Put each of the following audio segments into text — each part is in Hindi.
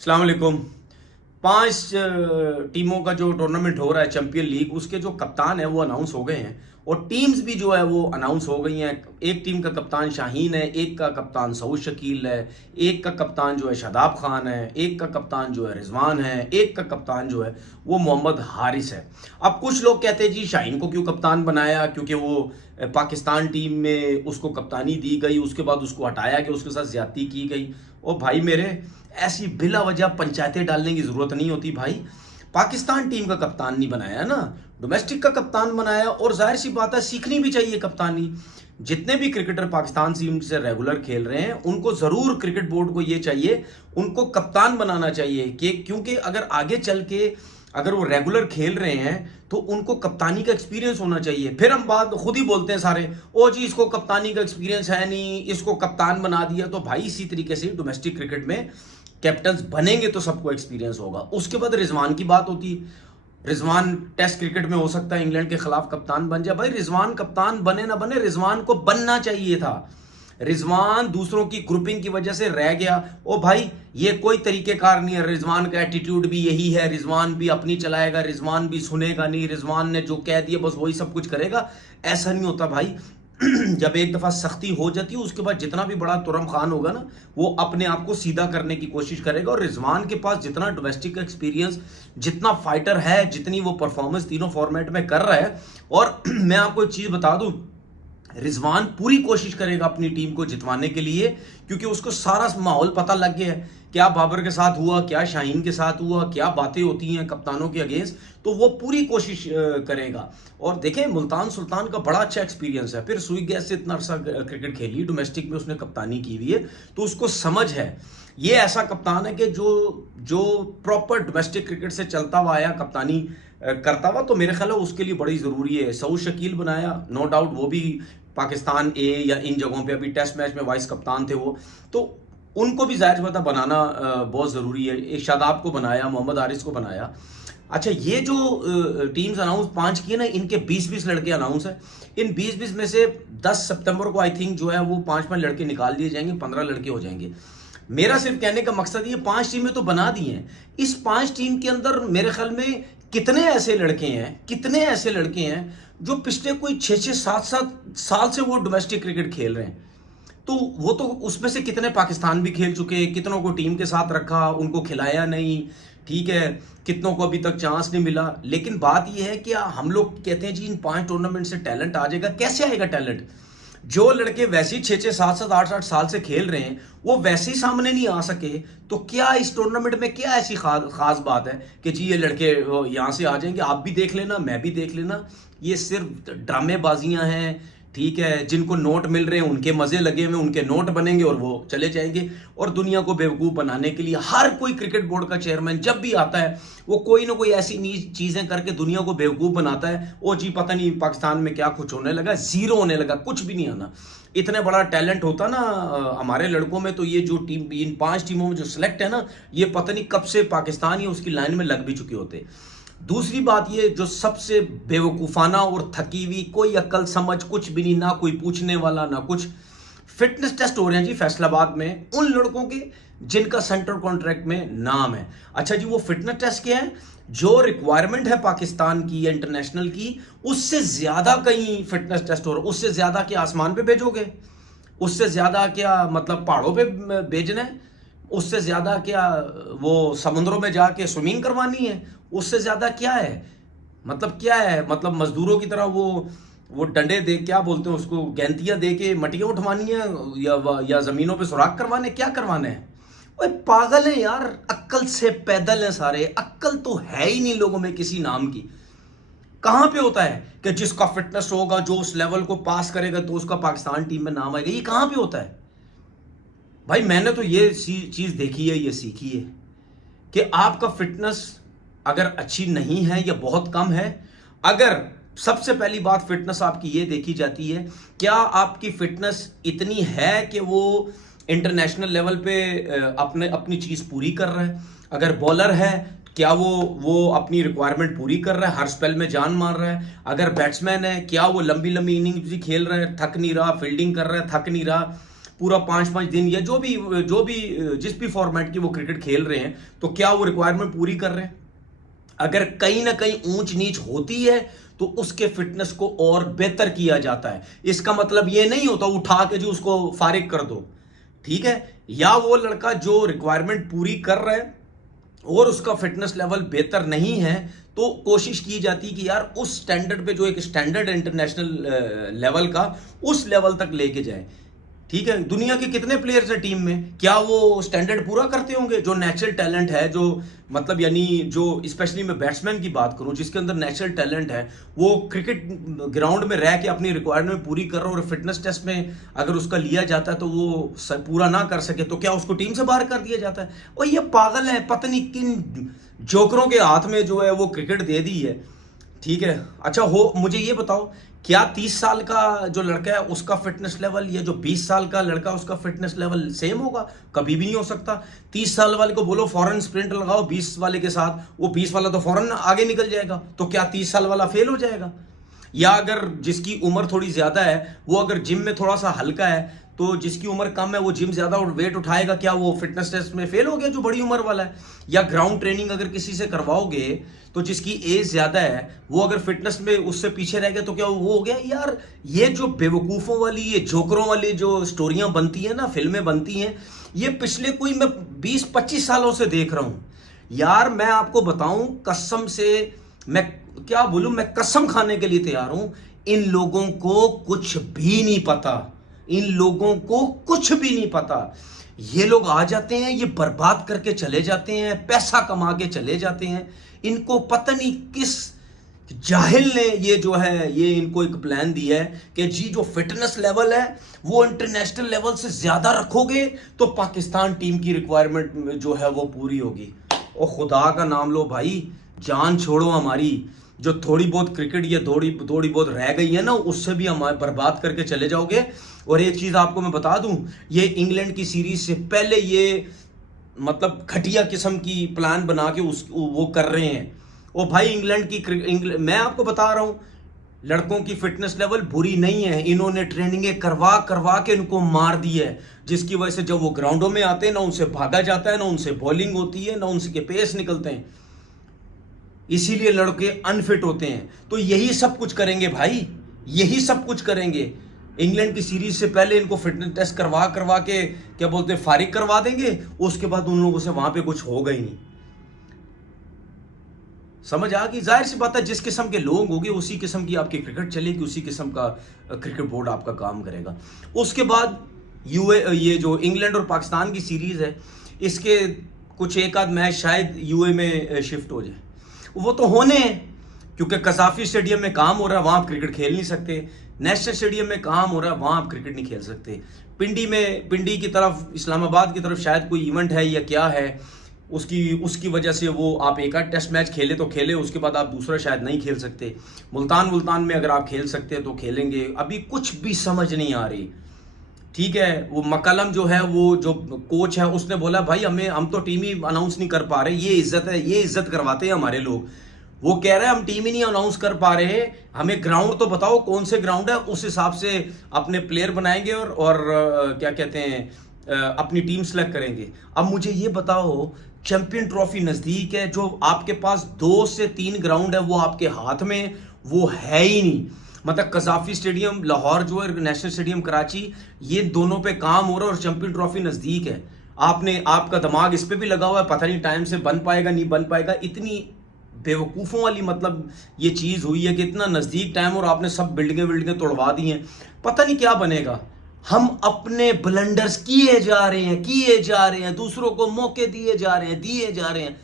अस्सलाम वालेकुम। 5 टीमों का जो टूर्नामेंट हो रहा है चैंपियन लीग, उसके जो कप्तान है वो अनाउंस हो गए हैं और टीम्स भी जो है वो अनाउंस हो गई हैं। एक टीम का कप्तान शाहीन है, एक का कप्तान सऊद शकील है, एक का कप्तान जो है शादाब खान है, एक का कप्तान जो है रिजवान है, एक का कप्तान जो है वो मोहम्मद हारिस है। अब कुछ लोग कहते हैं जी शाहीन को क्यों कप्तान बनाया, क्योंकि वो पाकिस्तान टीम में उसको कप्तानी दी गई, उसके बाद उसको हटाया गया, उसके साथ ज्यादती की गई। और भाई मेरे, ऐसी बिला वजह पंचायतें डालने की जरूरत नहीं होती भाई। पाकिस्तान टीम का कप्तान नहीं बनाया ना, डोमेस्टिक का कप्तान बनाया। और जाहिर सी बात है सीखनी भी चाहिए कप्तानी। जितने भी क्रिकेटर पाकिस्तान टीम से रेगुलर खेल रहे हैं उनको जरूर क्रिकेट बोर्ड को ये चाहिए, उनको कप्तान बनाना चाहिए कि क्योंकि अगर आगे चल के अगर वो रेगुलर खेल रहे हैं तो उनको कप्तानी का एक्सपीरियंस होना चाहिए। फिर हम बात खुद ही बोलते हैं सारे, ओ जी इसको कप्तानी का एक्सपीरियंस है नहीं, इसको कप्तान बना दिया। तो भाई इसी तरीके से डोमेस्टिक क्रिकेट में कैप्टन्स बनेंगे तो सबको एक्सपीरियंस होगा। उसके बाद रिजवान की बात होती है। रिजवान टेस्ट क्रिकेट में हो सकता है इंग्लैंड के खिलाफ कप्तान बन जाए। भाई रिजवान कप्तान बने ना बने, रिजवान को बनना चाहिए था। रिजवान दूसरों की ग्रुपिंग की वजह से रह गया। ओ भाई ये कोई तरीकेकार नहीं है। रिजवान का एटीट्यूड भी यही है, रिजवान भी अपनी चलाएगा, रिजवान भी सुनेगा नहीं, रिजवान ने जो कह दिया बस वही सब कुछ करेगा। ऐसा नहीं होता भाई। जब एक दफा सख्ती हो जाती है उसके बाद जितना भी बड़ा तुरम खान होगा ना, वो अपने आप को सीधा करने की कोशिश करेगा। और रिजवान के पास जितना डोमेस्टिक एक्सपीरियंस, जितना फाइटर है, जितनी वो परफॉर्मेंस तीनों फॉर्मेट में कर रहा है। और मैं आपको एक चीज बता दूं, रिजवान पूरी कोशिश करेगा अपनी टीम को जितवाने के लिए, क्योंकि उसको सारा माहौल पता लग गया है। क्या बाबर के साथ हुआ, क्या शाहीन के साथ हुआ, क्या बातें होती हैं कप्तानों के अगेंस्ट, तो वो पूरी कोशिश करेगा। और देखें मुल्तान सुल्तान का बड़ा अच्छा एक्सपीरियंस है, फिर सुई गैस से इतना अर्सा क्रिकेट खेली, डोमेस्टिक में उसने कप्तानी की हुई है, तो उसको समझ है। ये ऐसा कप्तान है कि जो जो प्रॉपर डोमेस्टिक क्रिकेट से चलता हुआ आया, कप्तानी करता हुआ, तो मेरे ख्याल है उसके लिए बड़ी ज़रूरी है। सऊद शकील बनाया, नो डाउट वो भी पाकिस्तान ए या इन जगहों पे अभी टेस्ट मैच में वाइस कप्तान थे वो, तो उनको भी जाहिर बात है बनाना बहुत ज़रूरी है। एक शादाब को बनाया, मोहम्मद हारिस को बनाया। अच्छा ये जो टीम्स अनाउंस 5 की है ना, इनके 20-20 लड़के अनाउंस है। इन 20-20 में से 10 सितंबर को आई थिंक जो है वो 5-5 लड़के निकाल दिए जाएंगे, 15 लड़के हो जाएंगे। मेरा सिर्फ कहने का मकसद ये 5 टीमें तो बना दी हैं। इस 5 टीम के अंदर मेरे ख्याल में कितने ऐसे लड़के हैं, कितने ऐसे लड़के हैं जो पिछले कोई 6-6, 7-7 साल से वो डोमेस्टिक क्रिकेट खेल रहे हैं। तो वो तो उसमें से कितने पाकिस्तान भी खेल चुके, कितनों को टीम के साथ रखा, उनको खिलाया नहीं, ठीक है, कितनों को अभी तक चांस नहीं मिला। लेकिन बात यह है कि हम लोग कहते हैं जी इन 5 टूर्नामेंट से टैलेंट आ जाएगा। कैसे आएगा टैलेंट? जो लड़के वैसे ही 6-6, 7-7, 8-8 साल से खेल रहे हैं वो वैसे ही सामने नहीं आ सके, तो क्या इस टूर्नामेंट में क्या ऐसी खास बात है कि जी ये लड़के यहां से आ जाएंगे? आप भी देख लेना, मैं भी देख लेना, ये सिर्फ ड्रामेबाजियां हैं, ठीक है। जिनको नोट मिल रहे हैं उनके मजे लगे हुए, उनके नोट बनेंगे और वो चले जाएंगे। और दुनिया को बेवकूफ बनाने के लिए हर कोई क्रिकेट बोर्ड का चेयरमैन जब भी आता है वो कोई ना कोई ऐसी चीजें करके दुनिया को बेवकूफ बनाता है। ओ जी पता नहीं पाकिस्तान में क्या कुछ होने लगा, जीरो होने लगा, कुछ भी नहीं आना। इतने बड़ा टैलेंट होता ना हमारे लड़कों में, तो ये जो टीम इन 5 टीमों में जो सिलेक्ट है ना, ये पता नहीं कब से पाकिस्तान या उसकी लाइन में लग भी चुके होते। दूसरी बात ये जो सबसे बेवकूफाना और थकी हुई, कोई अक्ल समझ कुछ भी नहीं, ना कोई पूछने वाला ना कुछ, फिटनेस टेस्ट हो रहे हैं जी फैसलाबाद में उन लड़कों के जिनका सेंट्रल कॉन्ट्रैक्ट में नाम है। अच्छा जी वो फिटनेस टेस्ट क्या है? जो रिक्वायरमेंट है पाकिस्तान की या इंटरनेशनल की, उससे ज्यादा कहीं फिटनेस टेस्ट हो रहा है। उससे ज्यादा क्या आसमान पे भेजोगे? उससे ज्यादा क्या मतलब पहाड़ों पे भेजना है? उससे ज्यादा क्या वो समुद्रों में जाके स्विमिंग करवानी है? उससे ज्यादा क्या है? मतलब क्या है? मतलब मजदूरों की तरह वो डंडे दे, क्या बोलते हैं उसको, गैंतियां दे के मटियां उठवानी है या जमीनों पे सुराख करवाने, क्या करवाने हैं? ओए पागल है यार, अक्ल से पैदल है सारे। अक्ल तो है ही नहीं लोगों में किसी नाम की। कहां पे होता है कि जिसका फिटनेस होगा, जो उस लेवल को पास करेगा तो उसका पाकिस्तान टीम में नाम आएगा? ये कहां पे होता है भाई? मैंने तो ये चीज देखी है, ये सीखी है कि आपका फिटनेस अगर अच्छी नहीं है या बहुत कम है, अगर सबसे पहली बात फिटनेस आपकी ये देखी जाती है, क्या आपकी फिटनेस इतनी है कि वो इंटरनेशनल लेवल पे अपनी चीज पूरी कर रहा है? अगर बॉलर है क्या वो अपनी रिक्वायरमेंट पूरी कर रहा है, हर स्पेल में जान मार रहा है? अगर बैट्समैन है क्या वो लंबी लंबी इनिंग्स भी खेल रहा है, थक नहीं रहा, फील्डिंग कर रहा है, थक नहीं रहा? पूरा 5-5 दिन या जो भी जिस भी फॉर्मेट की वो क्रिकेट खेल रहे हैं, तो क्या वो रिक्वायरमेंट पूरी कर रहे हैं? अगर कहीं ना कहीं ऊंच नीच होती है तो उसके फिटनेस को और बेहतर किया जाता है। इसका मतलब ये नहीं होता उठा के जो उसको फारिग कर दो, ठीक है? या वो लड़का जो रिक्वायरमेंट पूरी कर रहा है और उसका फिटनेस लेवल बेहतर नहीं है, तो कोशिश की जाती कि यार उस स्टैंडर्ड पे, जो एक स्टैंडर्ड इंटरनेशनल लेवल का, उस लेवल तक लेके जाए। ठीक है, दुनिया के कितने प्लेयर्स हैं टीम में, क्या वो स्टैंडर्ड पूरा करते होंगे? जो नेचुरल टैलेंट है, जो मतलब यानी जो स्पेशली मैं बैट्समैन की बात करूं जिसके अंदर नेचुरल टैलेंट है, वो क्रिकेट ग्राउंड में रह के अपनी रिक्वायरमेंट पूरी कर रहा है और फिटनेस टेस्ट में अगर उसका लिया जाता है तो वो पूरा ना कर सके तो क्या उसको टीम से बाहर कर दिया जाता है? और ये पागल है, पता नहीं किन जोकरों के हाथ में जो है वो क्रिकेट दे दी है। ठीक है, अच्छा हो मुझे ये बताओ, क्या 30 साल का जो लड़का है उसका फिटनेस लेवल या जो 20 साल का लड़का उसका फिटनेस लेवल सेम होगा? कभी भी नहीं हो सकता। 30 साल वाले को बोलो फौरन स्प्रिंट लगाओ 20 वाले के साथ, वो 20 वाला तो फौरन आगे निकल जाएगा, तो क्या 30 साल वाला फेल हो जाएगा? या अगर जिसकी उम्र थोड़ी ज्यादा है वो अगर जिम में थोड़ा सा हल्का है, तो जिसकी उम्र कम है वो जिम ज्यादा और वेट उठाएगा, क्या वो फिटनेस टेस्ट में फेल हो गया जो बड़ी उम्र वाला है? या ग्राउंड ट्रेनिंग अगर किसी से करवाओगे तो जिसकी एज ज्यादा है वो अगर फिटनेस में उससे पीछे रह गया तो क्या वो हो गया? यार ये जो बेवकूफों वाली, ये जोकरों वाली जो स्टोरियां बनती है ना, फिल्में बनती हैं, ये पिछले कोई मैं 20-25 सालों से देख रहा हूं। यार मैं आपको बताऊं कसम से, मैं क्या बोलूं, मैं कसम खाने के लिए तैयार हूं, इन लोगों को कुछ भी नहीं पता, इन लोगों को कुछ भी नहीं पता। ये लोग आ जाते हैं, ये बर्बाद करके चले जाते हैं, पैसा कमा के चले जाते हैं। इनको पता नहीं किस जाहिल ने ये जो है ये इनको एक प्लान दिया है कि जी जो फिटनेस लेवल है वो इंटरनेशनल लेवल से ज्यादा रखोगे तो पाकिस्तान टीम की रिक्वायरमेंट जो है वो पूरी होगी। और खुदा का नाम लो भाई, जान छोड़ो हमारी। जो थोड़ी बहुत क्रिकेट या थोड़ी बहुत रह गई है ना, उससे भी हम बर्बाद करके चले जाओगे। और एक चीज आपको मैं बता दूं, ये इंग्लैंड की सीरीज से पहले ये मतलब घटिया किस्म की प्लान बना के वो कर रहे हैं। ओ भाई इंग्लैंड की मैं आपको बता रहा हूं, लड़कों की फिटनेस लेवल बुरी नहीं है, इन्होंने ट्रेनिंगें करवा करवा के इनको मार दी है, जिसकी वजह से जब वो ग्राउंडों में आते हैं ना उनसे भागा जाता है, ना उनसे बॉलिंग होती है, ना उनके पेस निकलते हैं, इसीलिए लड़के अनफिट होते हैं। तो यही सब कुछ करेंगे भाई, यही सब कुछ करेंगे। इंग्लैंड की सीरीज से पहले इनको फिटनेस टेस्ट करवा करवा के क्या बोलते हैं फारिग करवा देंगे, उसके बाद उन लोगों से वहां पे कुछ होगा ही नहीं। समझ आ गई? जाहिर सी बात है, जिस किस्म के लोग होंगे उसी किस्म की आपकी क्रिकेट चलेगी, उसी किस्म का क्रिकेट बोर्ड आपका काम करेगा। उसके बाद ये जो इंग्लैंड और पाकिस्तान की सीरीज है, इसके कुछ एक आध मैच शायद यूए में शिफ्ट हो जाए। वो तो होने हैं क्योंकि कसाफी स्टेडियम में काम हो रहा है, वहां आप क्रिकेट खेल नहीं सकते। नेशनल स्टेडियम में काम हो रहा है, वहां आप क्रिकेट नहीं खेल सकते। पिंडी की तरफ, इस्लामाबाद की तरफ शायद कोई इवेंट है या क्या है, उसकी वजह से वो आप एक आध टेस्ट मैच खेले तो खेले, उसके बाद आप दूसरा शायद नहीं खेल सकते। मुल्तान में अगर आप खेल सकते हैं तो खेलेंगे। अभी कुछ भी समझ नहीं आ रही। ठीक है, वो मकलम जो है, वो जो कोच है, उसने बोला भाई हम तो टीम ही अनाउंस नहीं कर पा रहे, ये इज्जत है, ये इज्जत करवाते हैं हमारे लोग। वो कह रहे हैं हम टीम ही नहीं अनाउंस कर पा रहे, हमें ग्राउंड तो बताओ कौन से ग्राउंड है, उस हिसाब से अपने प्लेयर बनाएंगे और क्या कहते हैं अपनी टीम सेलेक्ट करेंगे। अब मुझे ये बताओ, चैंपियन ट्रॉफी नजदीक है, जो आपके पास 2 से 3 ग्राउंड है वो आपके हाथ में वो है ही नहीं। मतलब कजाफी स्टेडियम लाहौर जो है, नेशनल स्टेडियम कराची, ये दोनों पे काम हो रहा है और चैंपियन ट्रॉफी नजदीक है। आपका दिमाग इस पे भी लगा हुआ है, पता नहीं टाइम से बन पाएगा नहीं बन पाएगा। इतनी बेवकूफ़ों वाली मतलब ये चीज़ हुई है कि इतना नज़दीक टाइम और आपने सब बिल्डिंगें तोड़वा दी हैं, पता नहीं क्या बनेगा। हम अपने ब्लंडर्स किए जा रहे हैं, दूसरों को मौके दिए जा रहे हैं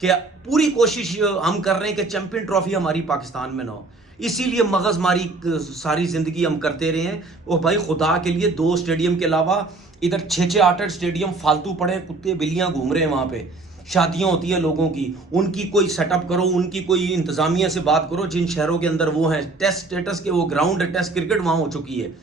कि पूरी कोशिश हम कर रहे हैं कि चैंपियन ट्रॉफी हमारी पाकिस्तान में ना हो, इसीलिए मगजमारी सारी जिंदगी हम करते रहे हैं। और भाई खुदा के लिए 2 स्टेडियम के अलावा इधर 6-6, 8-8 स्टेडियम फालतू पड़े, कुत्ते बिल्लियां घूम रहे हैं वहां पे। शादियां होती है लोगों की, उनकी कोई सेटअप करो, उनकी कोई इंतजामिया से बात करो, जिन शहरों के अंदर वो हैं टेस्ट स्टेटस के वो ग्राउंड है, टेस्ट क्रिकेट वहां हो चुकी है।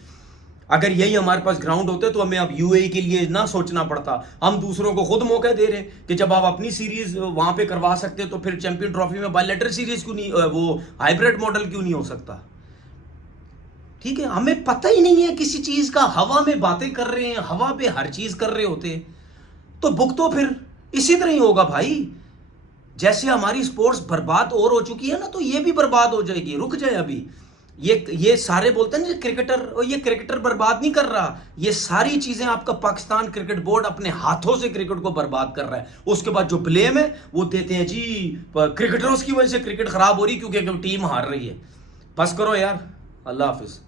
अगर यही हमारे पास ग्राउंड होते तो हमें अब यूएई के लिए ना सोचना पड़ता। हम दूसरों को खुद मौका दे रहे हैं कि जब आप अपनी सीरीज वहां पे करवा सकते तो फिर चैंपियन ट्रॉफी में बायलैटरल सीरीज क्यों नहीं, वो हाइब्रिड मॉडल क्यों नहीं हो सकता? ठीक है, हमें पता ही नहीं है किसी चीज का, हवा में बातें कर रहे हैं, हवा पे हर चीज कर रहे होते हैं, तो बुक तो फिर इसी तरह ही होगा भाई। जैसे हमारी स्पोर्ट्स बर्बाद और हो चुकी है ना, तो ये भी बर्बाद हो जाएगी। रुक जाए अभी, ये सारे बोलते हैं ना क्रिकेटर, और ये क्रिकेटर बर्बाद नहीं कर रहा, ये सारी चीजें आपका पाकिस्तान क्रिकेट बोर्ड अपने हाथों से क्रिकेट को बर्बाद कर रहा है। उसके बाद जो ब्लेम है वो देते हैं जी क्रिकेटर्स की वजह से क्रिकेट खराब हो रही क्योंकि टीम हार रही है। बस करो यार, अल्लाह हाफिज।